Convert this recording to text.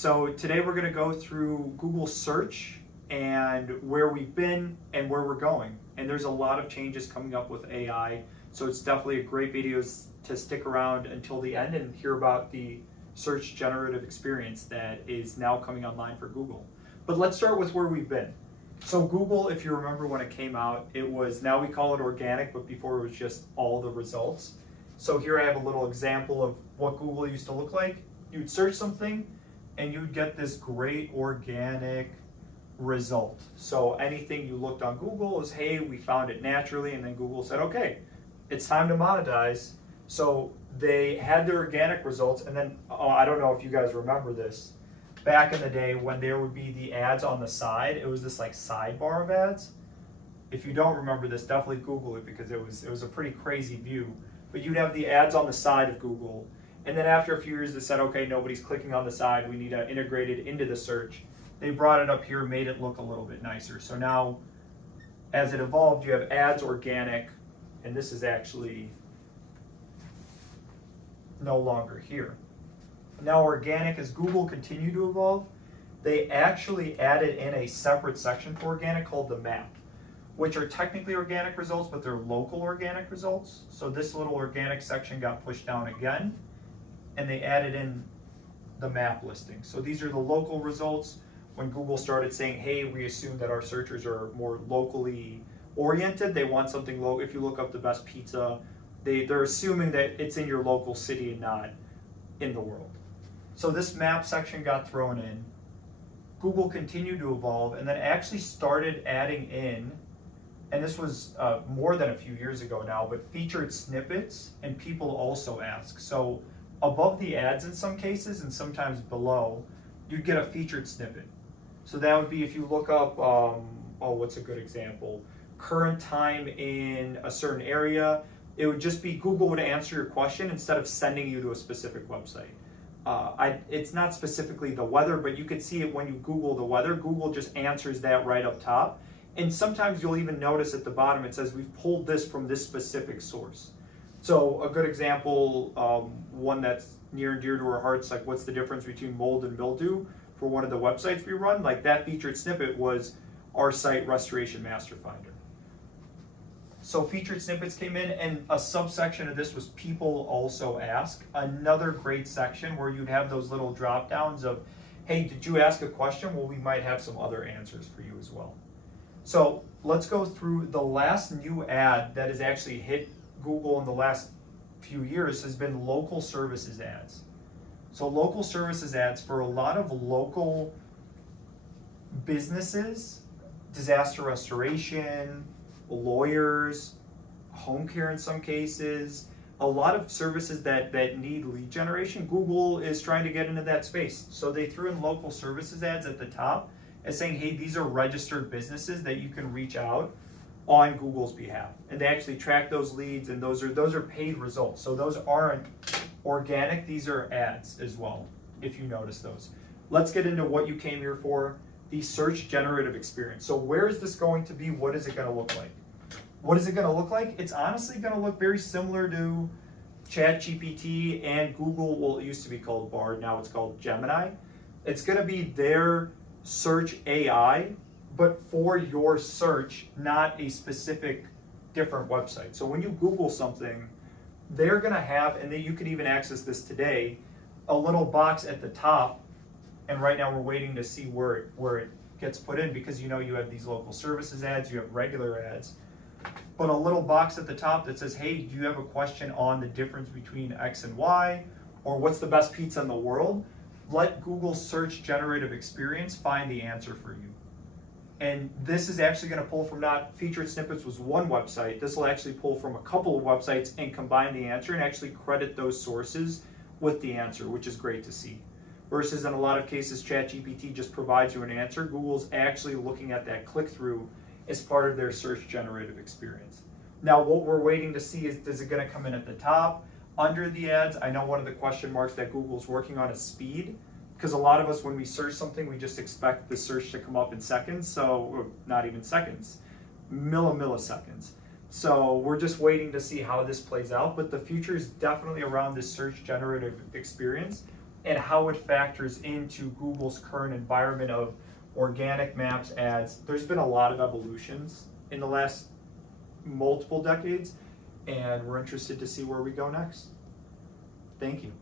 So today we're going to go through Google search and where we've been and where we're going. And there's a lot of changes coming up with AI. So it's definitely a great video to stick around until the end and hear about the search generative experience that is now coming online for Google. But let's start with where we've been. So Google, if you remember when it came out, it was, now we call it organic, but before it was just all the results. So here I have a little example of what Google used to look like. You'd search something and you'd get this great organic result. So anything you looked on Google is, hey, we found it naturally, and then Google said, okay, it's time to monetize. So they had their organic results, and then, I don't know if you guys remember this, back in the day when there would be the ads on the side, it was this like sidebar of ads. If you don't remember this, definitely Google it because it was a pretty crazy view. But you'd have the ads on the side of Google, and then after a few years they said, okay, nobody's clicking on the side, we need to integrate it into the search. They brought it up here, made it look a little bit nicer. So now, as it evolved, you have ads organic, and this is actually no longer here. Now organic, as Google continued to evolve, they actually added in a separate section for organic called the map, which are technically organic results, but they're local organic results. So this little organic section got pushed down again, and they added in the map listing. So these are the local results. When Google started saying, hey, we assume that our searchers are more locally oriented, they want something local. If you look up the best pizza, they're assuming that it's in your local city and not in the world. So this map section got thrown in. Google continued to evolve and then actually started adding in, and this was more than a few years ago now, but featured snippets, and people also ask. So above the ads in some cases and sometimes below, you'd get a featured snippet. So that would be if you look up, what's a good example? Current time in a certain area. It would just be Google would answer your question instead of sending you to a specific website. It's not specifically the weather, but you could see it when you Google the weather. Google just answers that right up top. And sometimes you'll even notice at the bottom it says we've pulled this from this specific source. So a good example, one that's near and dear to our hearts, like what's the difference between mold and mildew for one of the websites we run, like that featured snippet was our site Restoration Master Finder. So featured snippets came in, and a subsection of this was people also ask, another great section where you'd have those little drop downs of, hey, did you ask a question? Well, we might have some other answers for you as well. So let's go through the last new ad that has actually hit Google in the last few years has been local services ads. So local services ads for a lot of local businesses, disaster restoration, lawyers, home care in some cases, a lot of services that need lead generation. Google is trying to get into that space. So they threw in local services ads at the top as saying, hey, these are registered businesses that you can reach out on Google's behalf. And they actually track those leads, and those are paid results. So those aren't organic, these are ads as well, if you notice those. Let's get into what you came here for, the search generative experience. So where is this going to be? What is it going to look like? What is it going to look like? It's honestly going to look very similar to ChatGPT and Google. Well, it used to be called Bard, now it's called Gemini. It's going to be their search AI, but for your search, not a specific different website. So when you Google something, they're going to have, and you can even access this today, a little box at the top. And right now we're waiting to see where it gets put in, because you have these local services ads, you have regular ads, but a little box at the top that says, hey, do you have a question on the difference between X and Y, or what's the best pizza in the world? Let Google search generative experience find the answer for you. And this is actually going to pull from, not featured snippets was one website, this will actually pull from a couple of websites and combine the answer and actually credit those sources with the answer, which is great to see. Versus in a lot of cases, ChatGPT just provides you an answer. Google's actually looking at that click-through as part of their search generative experience. Now, what we're waiting to see is it going to come in at the top, under the ads? I know one of the question marks that Google's working on is speed, because a lot of us, when we search something, we just expect the search to come up in seconds, so not even seconds, milliseconds. So we're just waiting to see how this plays out, but the future is definitely around this search generative experience. and how it factors into Google's current environment of organic maps, ads. There's been a lot of evolutions in the last multiple decades, and we're interested to see where we go next. Thank you.